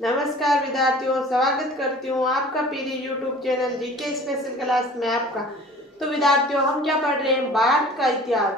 नमस्कार विद्यार्थियों, स्वागत करती हूँ आपका पीरी YouTube channel GK special class में आपका। तो विद्यार्थियों, हम क्या पढ़ रहे हैं? भारत का इतिहास।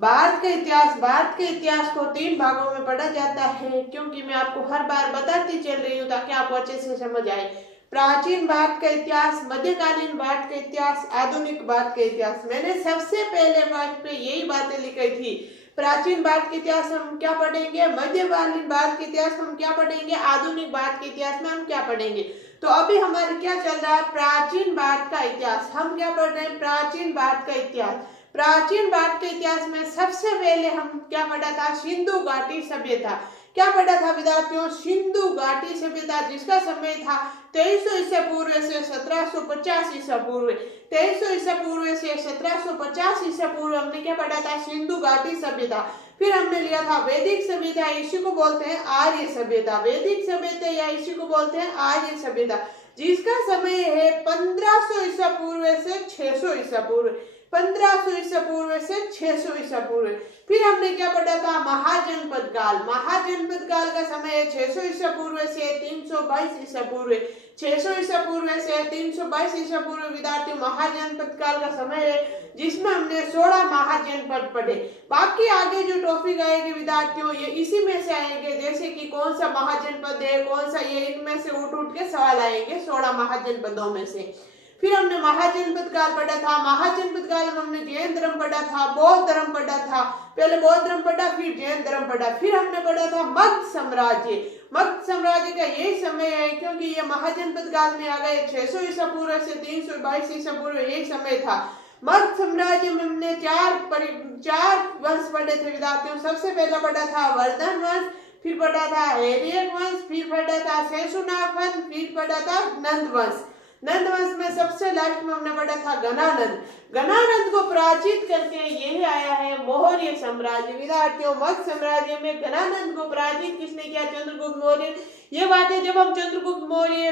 भारत के इतिहास को 3 भागों में पढ़ा जाता है, क्योंकि मैं आपको हर बार बताती चल रही हूँ ताकि आपको अच्छे से समझ आए। प्राचीन भारत का इतिहास, मध्यकालीन भारत का इतिहास, आधुनिक भारत का इतिहास। मैंने सबसे पहले पार्ट पे यही बातें लिखी थी। प्राचीन भारत के इतिहास हम क्या पढ़ेंगे, मध्यकालीन भारत के इतिहास हम क्या पढ़ेंगे, आधुनिक भारत के इतिहास में हम क्या पढ़ेंगे। तो अभी हमारे क्या चल रहा है? प्राचीन भारत का इतिहास। हम क्या पढ़ रहे हैं? प्राचीन भारत का इतिहास। प्राचीन भारत के इतिहास में सबसे पहले हम क्या पढ़ा था? सिंधु घाटी सभ्यता। क्या पढ़ा था विद्यार्थियों? सिंधु घाटी सभ्यता, जिसका समय था 2300 ईसा पूर्व से 1750 ईसा पूर्व। 2300 ईसा पूर्व से 1750 ईसा पूर्व हमने क्या पढ़ा था? सिंधु घाटी सभ्यता। फिर हमने लिया था वैदिक सभ्यता, इसी को बोलते हैं आर्य सभ्यता। वैदिक सभ्यता या इसी को बोलते हैं आर्य सभ्यता, जिसका समय है 1500 ईसा पूर्व से 600 ईसा पूर्व। 1500 ईसा पूर्व से 600 ईसा पूर्व। फिर हमने क्या पढ़ा था? महाजनपद काल। महाजनपद काल का समय है 600 ईसा पूर्व से 322 ईसा पूर्व। 600 ईसा पूर्व से 322 ईसा पूर्व विद्यार्थी महाजनपद काल का समय है, जिसमें हमने 16 महाजनपद पढ़े। बाकी आगे जो टॉपिक आएंगे विद्यार्थियों, ये इसी में से आएंगे, जैसे कि कौन सा महाजनपद है, कौन सा, ये इनमें से उठ उठ के सवाल आएंगे 16 महाजनपदों में से। फिर हमने महाजनपद काल पढ़ा था। महाजनपद काल में हमने जैन धर्म पढ़ा था, बौद्ध धर्म पढ़ा था। पहले बौद्ध धर्म पढ़ा, फिर जैन धर्म पढ़ा। फिर हमने पढ़ा था मगध साम्राज्य। मगध साम्राज्य का यही समय है, क्योंकि ये महाजनपद काल में आ गए 600 ईसा पूर्व से 322 ईसा पूर्व, यही समय था। मगध साम्राज्य में हमने चार वंश पढ़े थे विद्यार्थियों। सबसे पहला पढ़ा था वर्धन वंश, फिर पढ़ा था हैर्यक वंश, फिर पढ़ा था शेषुनाग वंश, फिर पढ़ा था नंद वंश। नंद वंश में सबसे लास्ट में हमने पढ़ा था घनानंद। घनानंद को पराजित करके यही आया है मौर्य साम्राज्य। विद्यार्थियों, मगध साम्राज्य में घनानंद को पराजित किसने किया? चंद्रगुप्त मौर्य। ये बातें जब हम चंद्रगुप्त मौर्य,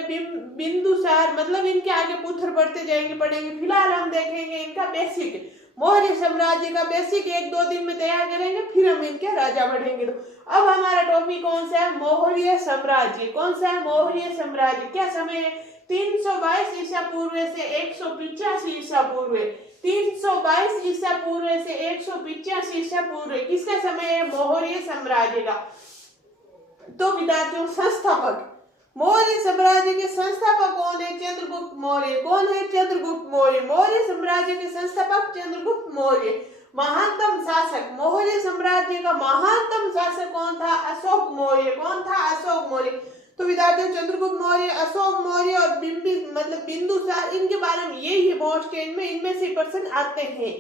बिंदुसार, मतलब इनके आगे पुत्र बढ़ते जाएंगे पढ़ेंगे। फिलहाल हम देखेंगे इनका बेसिक, मौर्य साम्राज्य का बेसिक 1-2 दिन में तैयार करेंगे, फिर हम इनके राजा बढ़ेंगे। तो अब हमारा टॉपिक कौन सा है? मौर्य साम्राज्य। कौन सा है? मौर्य साम्राज्य। क्या समय है? 322 ईसा पूर्व से 185 ईसा पूर्व। 322 ईसा पूर्व से 185 ईसा पूर्व किसका समय है? मौर्य साम्राज्य का। तो विद्यार्थियों, संस्थापक, मौर्य साम्राज्य के संस्थापक कौन है? चंद्रगुप्त मौर्य। कौन है? चंद्रगुप्त मौर्य। मौर्य साम्राज्य के संस्थापक चंद्रगुप्त मौर्य। महानतम शासक, मौर्य साम्राज्य का महानतम शासक कौन था? अशोक मौर्य। कौन था? अशोक मौर्य। तो विद्यार्थियों, चंद्रगुप्त मौर्य, अशोक मौर्य और बिंदुसार, इनके बारे में यही मोस्ट इनमें से प्रश्न आते हैं।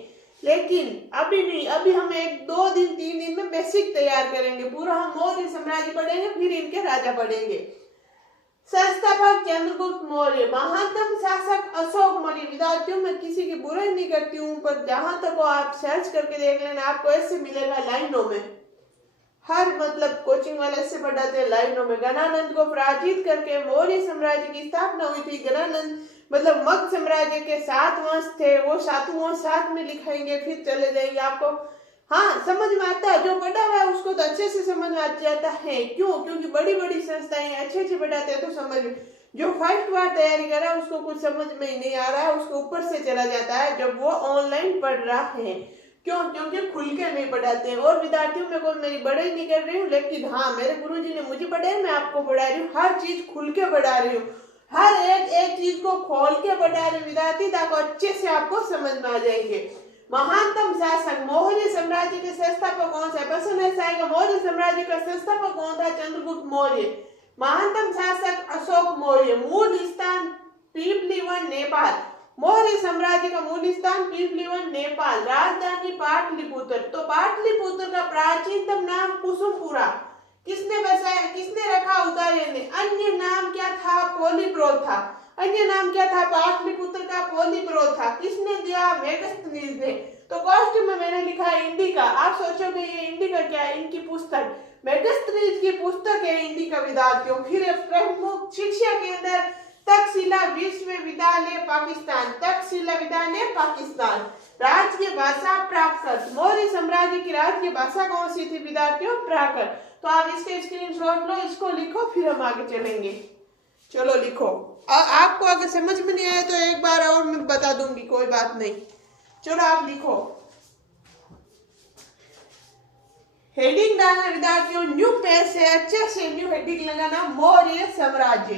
लेकिन अभी नहीं, अभी हम 1-2 दिन 3 दिन में बेसिक तैयार करेंगे। पूरा हम मौर्य साम्राज्य पढ़ेंगे, फिर इनके राजा पढ़ेंगे। संस्थापक चंद्रगुप्त मौर्य, महानतम शासक अशोक मौर्य। विद्यार्थियों, मैं किसी की बुराई नहीं करती हूँ, पर जहां तक हो आप सर्च करके देख लेना, आपको ऐसे मिलेगा लाइनों में। हर मतलब कोचिंग वाले ऐसे पढ़ाते हैं लाइनों में। घनानंद को पराजित करके मौर्य साम्राज्य की स्थापना हुई थी। घनानंद मतलब मगध साम्राज्य के 7 वंश थे, वो 7 वंश साथ में लिखाएंगे, फिर चले जाएंगे आपको। हाँ, समझ में आता है, जो पढ़ा हुआ है उसको तो अच्छे से समझ में आ जाता है। क्यों? क्योंकि बड़ी बड़ी संस्थाएं अच्छे से पढ़ाते हैं, तो समझ में। जो फर्स्ट बार तैयारी कर रहा है उसको कुछ समझ में ही नहीं आ रहा है, उसको ऊपर से चला जाता है जब वो ऑनलाइन पढ़ रहा है। क्यों? क्योंकि खुल के नहीं पढ़ाते हैं। और विद्यार्थियों, मैं कोई मेरी बड़ाई नहीं कर रही हूँ, लेकिन हाँ, मेरे गुरुजी ने मुझे पढ़ाया, मैं आपको पढ़ा रही हूँ। हर चीज खुल के पढ़ा रही हूँ, हर एक चीज को खोल के पढ़ा रही हूँ विद्यार्थी, ताकि अच्छे से आपको समझ में आ जाएंगे। महानतम शासक, मौर्य साम्राज्य के संस्थापक कौन सा? प्रश्न ऐसा आएगा, मौर्य साम्राज्य का संस्थापक कौन था? चंद्रगुप्त मौर्य। महानतम शासक अशोक मौर्य। मूल स्थान पीपलीवन, नेपाल। मौर्य साम्राज्य का मूल स्थान पीपलीवन, नेपाल। राजधानी पाटलिपुत्र। तो पाटलिपुत्र का प्राचीनतम नाम कुसुमपुरा। किसने बसाया? किसने रखा? उदय ने। अन्य नाम क्या था? पोलिप्रोथ था। अन्य नाम क्या था? पाटलिपुत्र का पोलिप्रोथ था। किसने दिया? मेगस्थनीज ने। तो कॉस्ट में मैंने लिखा है इंडिका। आप सोचोगे ये इंडिका क्या है? इनकी पुस्तक, मेगस्थनीज की पुस्तक है इंडिका विद्यार्थियों। फिर प्रमुख शिक्षा के अंदर तक्षशिला विश्वविद्यालय पाकिस्तान। तक्षशिला विद्यालय पाकिस्तान। राज्य भाषा प्राकृत। मौर्य साम्राज्य की राज्य भाषा कौन सी थी विद्यार्थियों? प्राकृत। तो आप इसके स्क्रीनशॉट लो, इसको लिखो, फिर हम आगे चलेंगे। चलो लिखो। आपको अगर समझ में नहीं आया तो एक बार और मैं बता दूंगी, कोई बात नहीं। चलो आप लिखो। हेडिंग डालना विद्यार्थियों, न्यू पेज से अच्छे से न्यू हेडिंग लगाना, मौर्य साम्राज्य।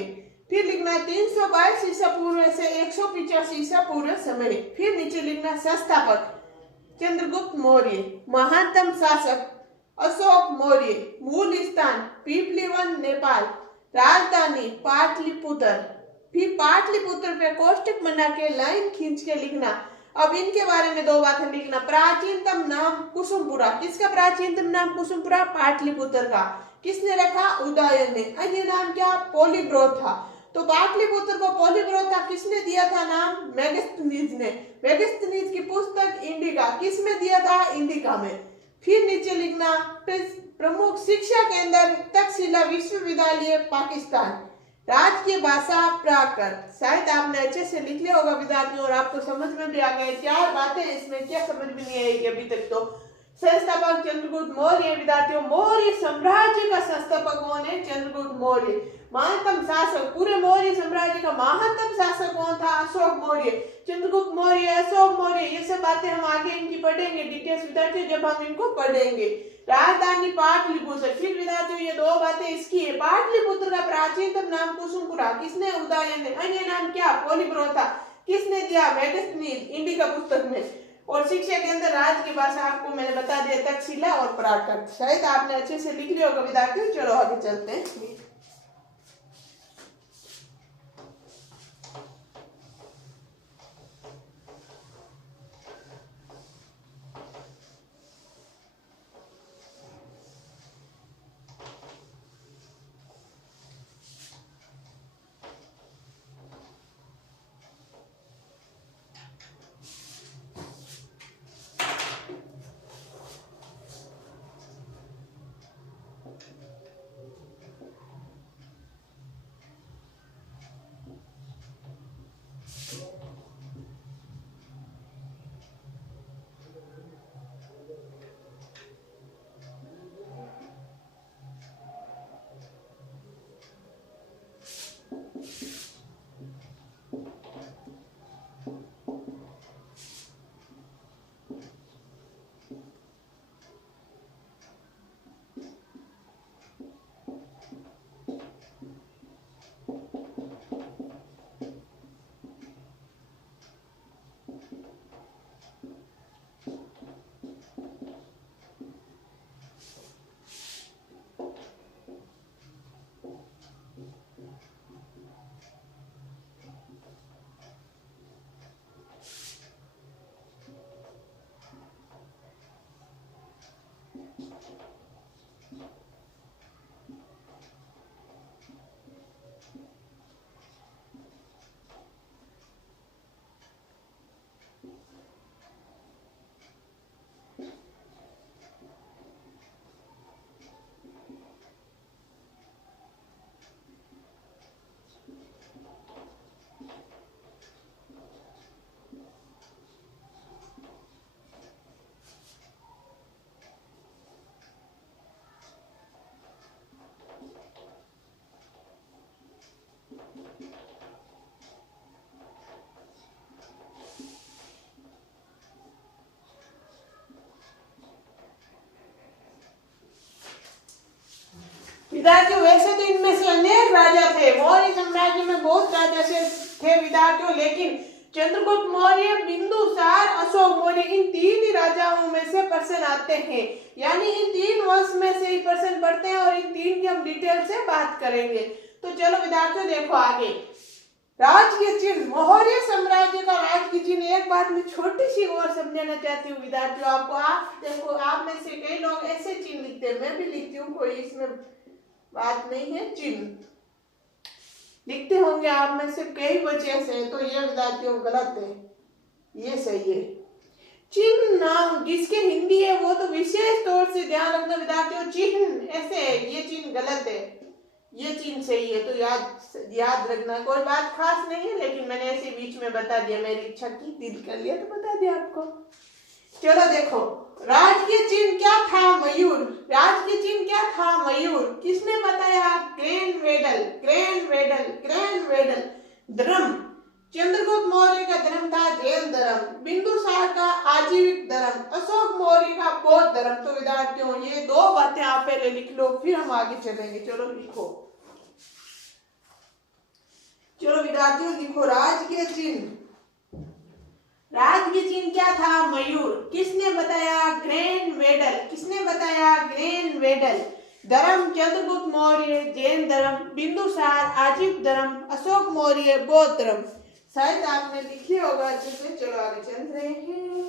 फिर लिखना 322 ईसा पूर्व से 185 ईसा पूर्व समय। फिर नीचे लिखना संस्थापक चंद्रगुप्त मौर्य, महानतम शासक अशोक मौर्य, मूल स्थान पीपलीवन नेपाल, राजधानी पाटलिपुत्र। फिर पाटलिपुत्र पे कोष्टक बना के लाइन खींच के लिखना। अब इनके बारे में दो बातें लिखना। प्राचीनतम नाम कुसुमपुरा, किसका प्राचीनतम नाम कुसुमपुरा? पाटलिपुत्र का। किसने रखा? उदयन ने। अन्य नाम क्या? पोलिब्रोथा। तो पाटलिपुत्र को पोलिब्रोथा किसने दिया था नाम? मेगास्थनीज ने। मेगास्थनीज की पुस्तक इंडिका किसमें दिया था? इंडिका में। फिर नीचे लिखना प्रमुख शिक्षा केंद्र तक्षशिला विश्वविद्यालय पाकिस्तान, राजकीय भाषा प्राकृत। शायद आपने अच्छे से लिख लिया होगा विद्यार्थियों और आपको समझ में भी आ गया। 4 बातें इसमें, क्या समझ में नहीं आएगी अभी तक तो। संस्थापक चंद्रगुप्त मौर्य विद्यार्थियों, मौर्य साम्राज्य का संस्थापक कौन है? चंद्रगुप्त मौर्य। महानतम शासक, पूरे मौर्य साम्राज्य का महानतम शासक कौन था? अशोक मौर्य। चंद्रगुप्त मौर्य, अशोक मौर्य, ये सब बातें हम आगे इनकी पढ़ेंगे डिटेल्स विद्यार्थियों जब हम इनको पढ़ेंगे। राजधानी पाटलिपुत्र। फिर विद्यार्थियों ये 2 बातें इसकी है। पाटलिपुत्र का प्राचीनतम नाम कुसुमपुरा, किसने? उदयन ने। अन्य नाम क्या? पोलिब्रोथा, किसने दिया? मेगास्थनीज, इंडिका पुस्तक में। और शिक्षा के अंदर राज्य की भाषा आपको मैंने बता दिया तक्षशिला और प्राकृत। शायद आपने अच्छे से लिख लिया होगा विद्यार्थियों। चलो आगे चलते हैं। विद्यार्थियों वैसे तो इनमें से अनेक राजा थे, मौर्य साम्राज्य में बहुत राजा थे विद्यार्थियों, लेकिन चंद्रगुप्त मौर्य, बिंदुसार, अशोक मौर्य, इन 3 ही राजाओं में से प्रश्न आते हैं। यानी इन 3 वंश में से ही प्रश्न पढ़ते हैं और इन 3 की हम डिटेल से बात करेंगे। तो चलो विद्यार्थियों देखो आगे। राजकीय चिन्ह, मौर्य साम्राज्य का राजकीय चिन्ह। एक बात मैं छोटी सी और समझाना चाहती हूँ विद्यार्थियों आपको। आप देखो, आप में से कई लोग ऐसे चिन्ह लिखते हैं, मैं भी लिखती हूँ, कोई इसमें बात नहीं है। चिन्ह लिखते होंगे आप में से कई बच्चे ऐसे हैं, तो ये विद्यार्थियों गलत है, ये सही है। चिन्ह नाम जिसके हिंदी है वो तो विशेष तौर से ध्यान रखना विद्यार्थियों। चिन्ह ऐसे है, ये चिन्ह गलत है, ये चिन्ह सही है, तो याद रखना। कोई बात खास नहीं है, लेकिन मैंने ऐसे बीच में बता दिया, मेरी इच्छा की, दिल कर लिया तो बता दिया आपको। चलो देखो, राजकीय चिन्ह क्या था? मयूर। राजकीय चिन्ह क्या था? मयूर। किसने बताया? ग्रैंड वेडल, ग्रैंड वेडल, ग्रैंड वेडल। धर्म, चंद्रगुप्त मौर्य का धर्म था जैन धर्म, बिंदुसार का आजीविक धर्म, अशोक मौर्य का बौद्ध धर्म। तो विद्यार्थियों ये दो बातें आप पहले लिख लो, फिर हम आगे चलेंगे। चलो लिखो, चलो विद्यार्थियों लिखो, राजकीय चिन्ह, राजकीय चिन्ह क्या था? मयूर। किसने बताया? ग्रैंड वेडल। किसने बताया? ग्रैंड वेडल। धर्म, चंद्रगुप्त मौर्य जैन धर्म, बिंदुसार आजीविक धर्म, अशोक मौर्य बौद्ध धर्म। शायद आपने लिखी होगा अच्छे से। चलो आगे चल रहे हैं।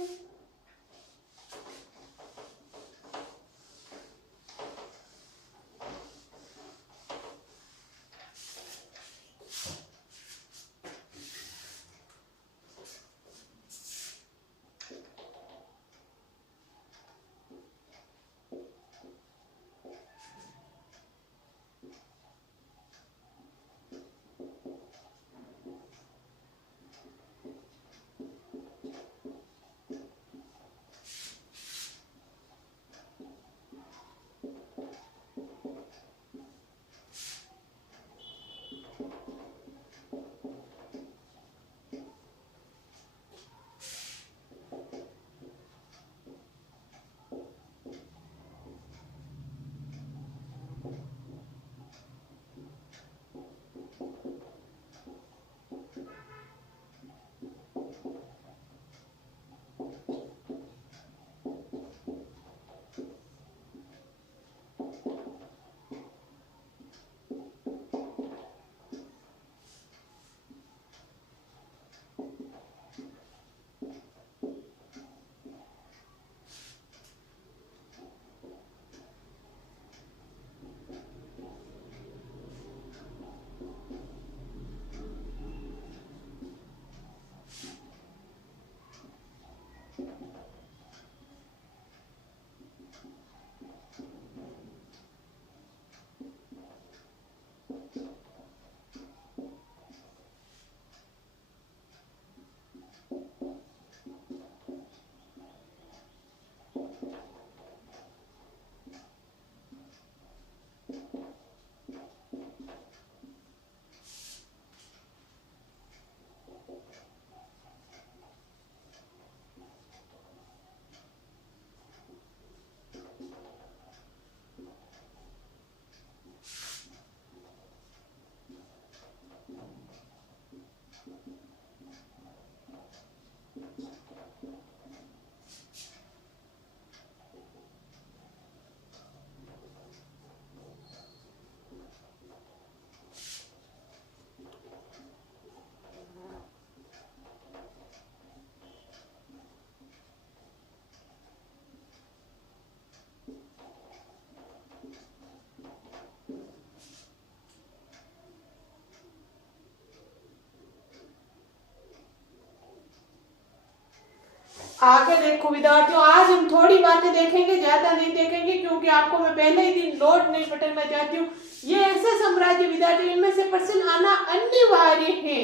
आगे देखो विद्यार्थियों, आज हम थोड़ी बातें देखेंगे, ज्यादा नहीं देखेंगे, क्योंकि आपको मैं पहले ही दिन लोड नहीं पटकना चाहती हूँ। ये ऐसे साम्राज्य विद्यार्थियों, इनमें से प्रश्न आना अनिवार्य है।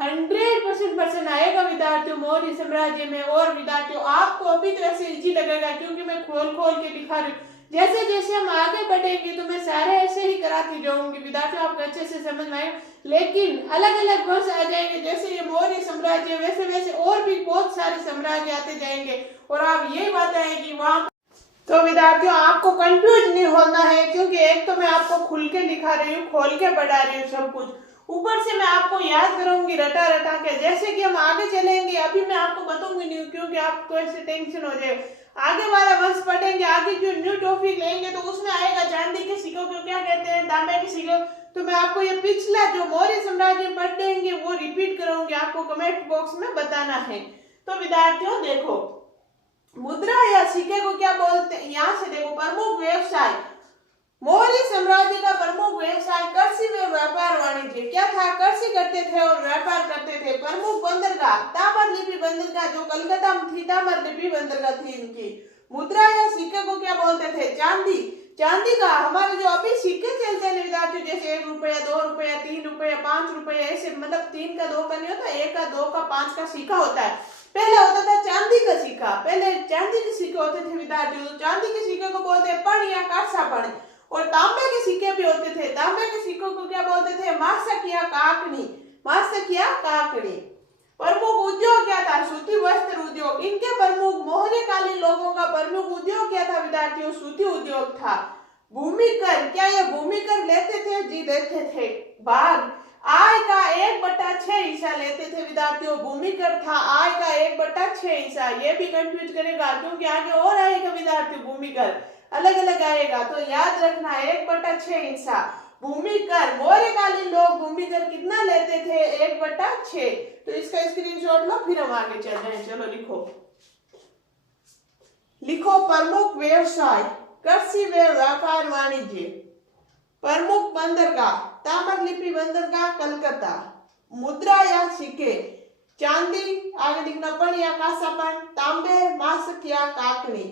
100% आएगा विद्यार्थियों मौर्य साम्राज्य में। और विद्यार्थियों आपको अभी तो ऐसे इजी लगेगा क्योंकि मैं खोल खोल के दिखा रही हूँ। जैसे जैसे हम आगे बढ़ेंगे तो मैं सारे ऐसे ही कराती जाऊंगी विद्यार्थियों, आपको अच्छे से समझ में आए। लेकिन अलग अलग वर्ष आ जाएंगे, जैसे ये मौर्य साम्राज्य, वैसे वैसे और भी बहुत सारे साम्राज्य आते जाएंगे और आप यही बात है कि वहां। तो विद्यार्थियों आपको कंफ्यूज नहीं होना है, क्योंकि एक तो मैं आपको खुल के दिखा रही हूँ, खोल के पढ़ा रही हूँ सब कुछ, ऊपर से मैं आपको याद करूंगी रटा रटा के। जैसे कि हम आगे चलेंगे, अभी मैं आपको बताऊंगी नहीं क्योंकि आपको ऐसे टेंशन हो जाए। आगे वाला वर्ष पढ़ेंगे, आगे जो न्यू टॉपिक लेंगे तो उसमें आएगा चांदी के सिक्कों को क्या कहते हैं, तांबे के सिक्कों। तो मैं आपको ये पिछला जो मौर्य साम्राज्य पढ़ देंगे वो रिपीट करूंगी, आपको कमेंट बॉक्स में बताना है। तो विद्यार्थियों देखो, मुद्रा या सिक्के को क्या बोलते हैं, यहाँ से देखो, प्रमुख व्यवसाय। मौर्य साम्राज्य का प्रमुख व्यवसाय कृषि में व्यापार वाणिज्य। क्या था? कृषि करते थे और व्यापार करते थे। प्रमुख बंदरगाह ताम्रलिपि बंदरगाह, जो कलकत्ता में थी, ताम्रलिपि बंदरगाह थी इनकी। मुद्रा या सिक्के को क्या बोलते थे? चांदी। चांदी का हमारे जो अभी सिक्के चलते हैं विद्यार्थियों, जैसे 1 रुपया, 2 रुपया, 3 रुपया, 5 रुपया, ऐसे मतलब 3 का 2 का नहीं होता, 1 का 2 का 5 का सिक्का होता है। पहले होता था चांदी का सिक्का, पहले चांदी के सिक्के होते थे विद्यार्थियों, तो चांदी के सिक्के को बोलते हैं पण या कांसा पण। और तांबे के सिक्के भी होते थे, तांबे के सिक्कों को क्या बोलते थे, मासक या काकनी, मासक या काकनी। प्रमुख उद्योग क्या था, सूती वस्त्र उद्योग। इनके प्रमुख मौर्यकालीन लोगों का प्रमुख उद्योग क्या था विद्यार्थियों, सूती उद्योग था। भूमि कर, क्या ये भूमि कर लेते थे, जी लेते थे। भाग, आय का 1/6 हिस्सा लेते थे विद्यार्थियों, भूमि कर था आय का 1/6 हिस्सा। ये भी कंफ्यूज करेगा क्योंकि आगे और आएगा विद्यार्थियों, भूमि कर अलग अलग आएगा, तो याद रखना 1/6 हिस्सा भूमि कर। मौर्यकालीन लोग भूमि कर कितना लेते थे, 1/6। तो इसका स्क्रीनशॉट लो, फिर हम आगे चल रहे हैं। चलो लिखो प्रमुख व्यवसाय, कृषि, व्यापार, वाणिज्य। प्रमुख बंदरगाह, ताम्रलिप्ति बंदरगाह कलकत्ता। मुद्रा या सिक्के, चांदी, आगे लिखना पण या कांसापन, तांबे, मासक या काकनी।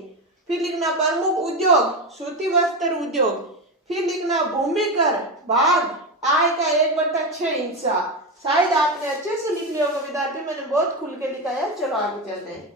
फिर लिखना प्रमुख उद्योग, सूती वस्त्र उद्योग। फिर लिखना भूमि कर, भाग, आय का 1/6 हिस्सा। शायद आपने अच्छे से लिख लिया होगा विद्यार्थी, मैंने बहुत खुल के लिखा है। चलो आगे चलते हैं।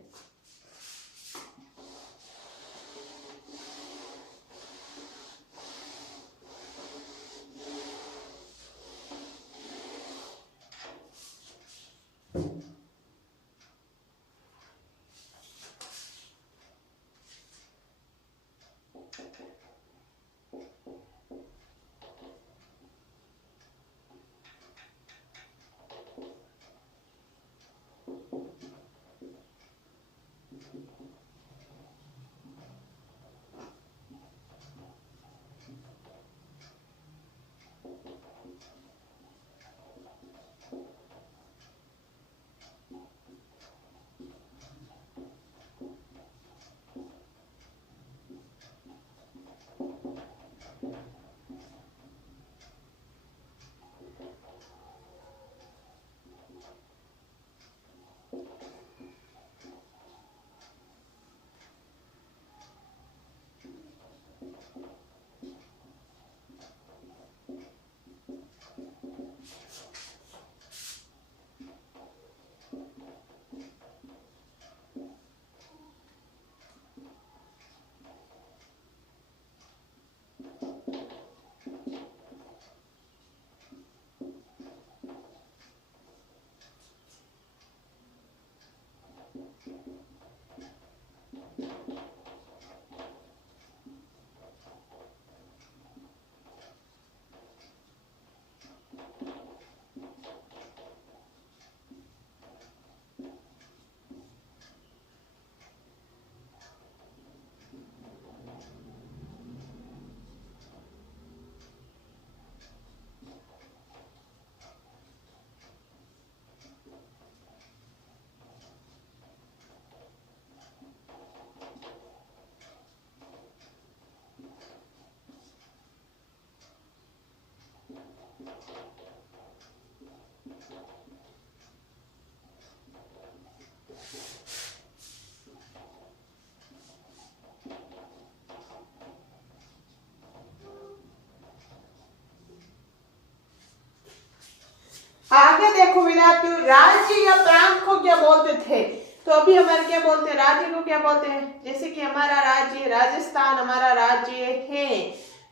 आगे देखो विद्यार्थियों, राज्य या प्रांत को क्या बोलते थे, तो अभी हमारे क्या बोलते हैं, राज्य को क्या बोलते हैं। जैसे कि हमारा राज्य राजस्थान हमारा राज्य है,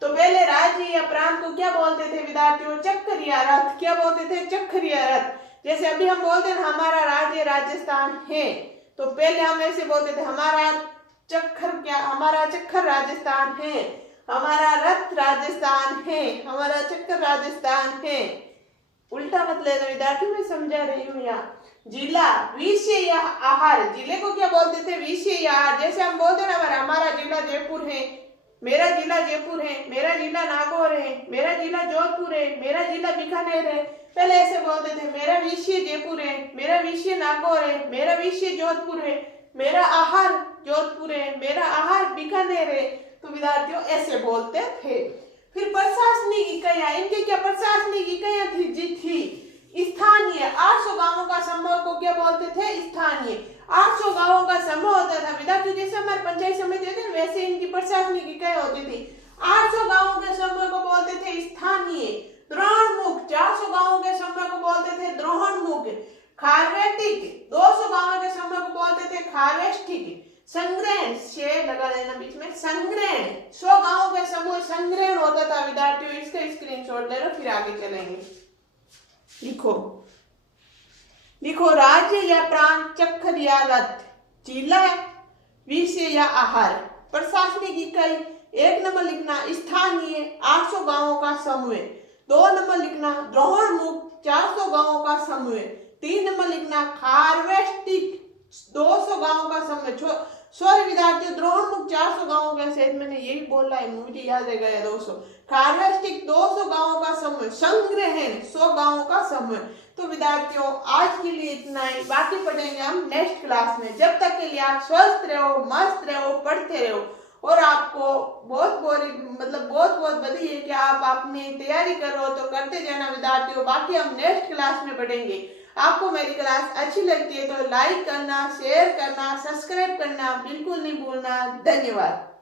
तो पहले राज्य या प्रांत को क्या बोलते थे विद्यार्थियों, चक्र या रथ। क्या बोलते थे, चक्र या रथ। जैसे अभी हम बोलते हैं हमारा राज्य राजस्थान है, तो पहले हम ऐसे बोलते थे हमारा चक्र, क्या हमारा चक्र राजस्थान है, हमारा रथ राजस्थान है, हमारा चक्र राजस्थान है। उल्टा मत लेना विद्यार्थी, मैं समझा रही हूँ यहाँ। जिला, विषय या आहार, जिले को क्या बोलते थे, विषय या आहार। जैसे हम बोलते हैं ना हमारा जिला जयपुर है, मेरा जिला जयपुर है, मेरा जिला नागौर है, मेरा जिला जोधपुर है, मेरा जिला बीकानेर है। पहले ऐसे बोलते थे मेरा विषय जयपुर है, मेरा विषय नागौर है, मेरा विषय जोधपुर है, मेरा आहार जोधपुर है, मेरा आहार बीकानेर है। तो विद्यार्थियों ऐसे बोलते थे। फिर प्रशासनिक इकाइयां, इनके क्या प्रशासनिक इकाइयां थी स्थानीय। 800 गांवों का समूह को क्या बोलते थे, स्थानीय। 800 गांवों का समूह होता था विद्यार्थियों, जैसे हमारे पंचायत समिति होती है वैसे इनकी प्रशासनिक इकाई होती थी। 800 गांवों के समूह को बोलते थे स्थानीय। द्रोणमुख, 400 गांवों के समूह को बोलते थे द्रोणमुख। खारेटिक, 200 गांवों के समूह को संग्रहण, 100 गांवों के समूह संग्रहण होता था विद्यार्थियों। इसका स्क्रीनशॉट ले लो, फिर आगे चलेंगे। लिखो राज्य या प्रांत, चक्र या रथ, जिला, विषय या आहार, प्रशासनिक इकाई। 1 नंबर लिखना स्थानीय 800 गांवों का समूह। 2 नंबर लिखना द्रोहण मुक्त 400 गांवों का समूह। 3 नंबर लिखना हार्वेस्टिक 200 गांवों का समूह। सॉरी विद्यार्थियों, द्रोहण मुक्त 400 गांवों का, शायद मैंने यही बोला है, मुझे याद है गया 200। हार्वेस्टिक 200 गांवों का समूह, संग्रहण 100 गांवों का समूह। तो विद्यार्थियों आज के लिए इतना ही, बाकी पढ़ेंगे हम नेक्स्ट क्लास में। जब तक के लिए आप स्वस्थ रहो, मस्त रहो, पढ़ते रहो। और आपको बहुत बहुत बधाई है कि आप अपनी तैयारी करो तो करते जाना विद्यार्थियों। बाकी हम नेक्स्ट क्लास में पढ़ेंगे। आपको मेरी क्लास अच्छी लगती है तो लाइक करना, शेयर करना, सब्सक्राइब करना बिल्कुल नहीं भूलना। धन्यवाद।